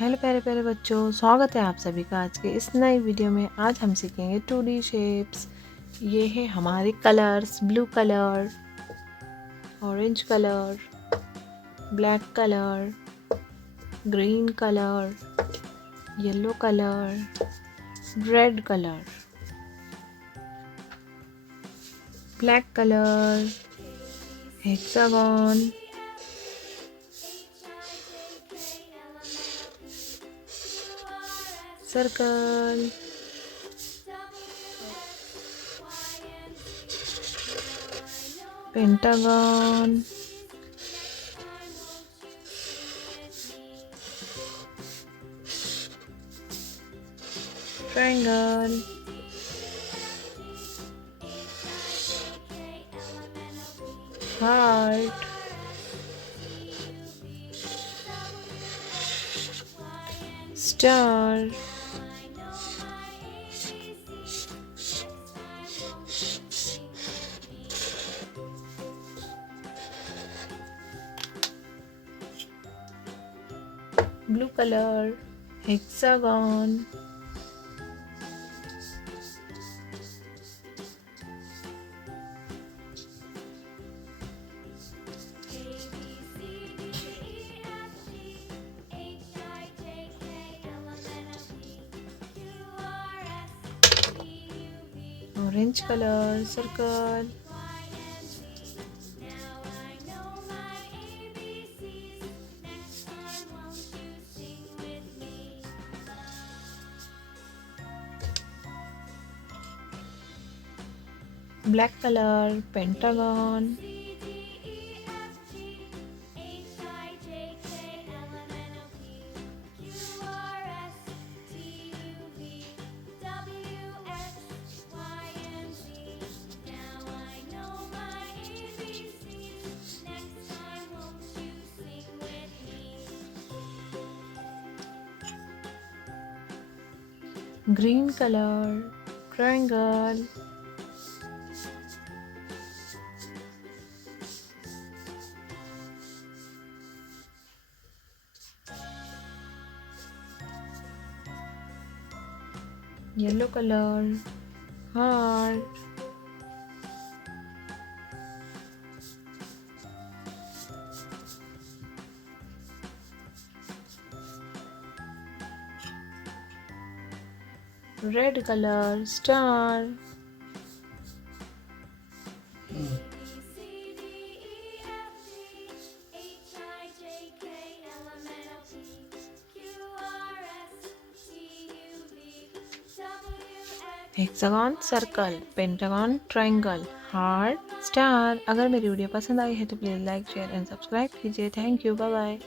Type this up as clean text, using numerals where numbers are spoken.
Hello प्यारे प्यारे बच्चों, स्वागत है आप सभी का आज के इस नई वीडियो में। आज हम सीखेंगे 2D शेप्स। ये है हमारे colours, blue colour, orange colour, black colour, green colour, yellow colour, red colour, black colour, hexagon, circle, pentagon, triangle, heart, star, blue color, hexagon, orange color, circle, black color, pentagon, green color, triangle, yellow color, heart, red color, star, hexagon, circle, pentagon, triangle, heart, star. अगर मेरी video पसंद आई है तो please like, share and subscribe कीजिए। Thank you, bye bye.